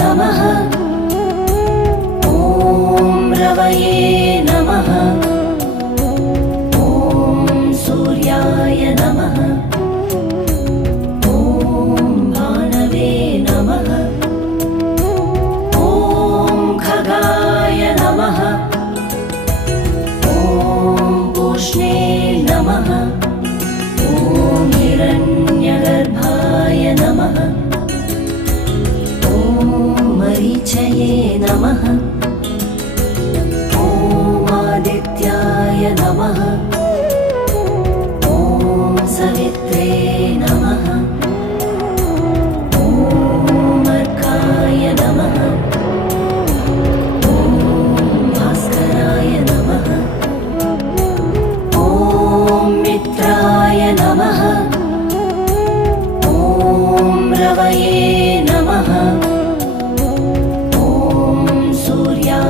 नमः। ॐ रवये नमः। ॐ सूर्याय नमः। ॐ भानवे नमः। ॐ खगाय नमः। ॐ पूष्णे नमः। ॐ हिरण्यगर्भाय नमः। ॐ मरीचये नमः। ॐ आदित्याय नमः। ॐ सवित्रे नमः।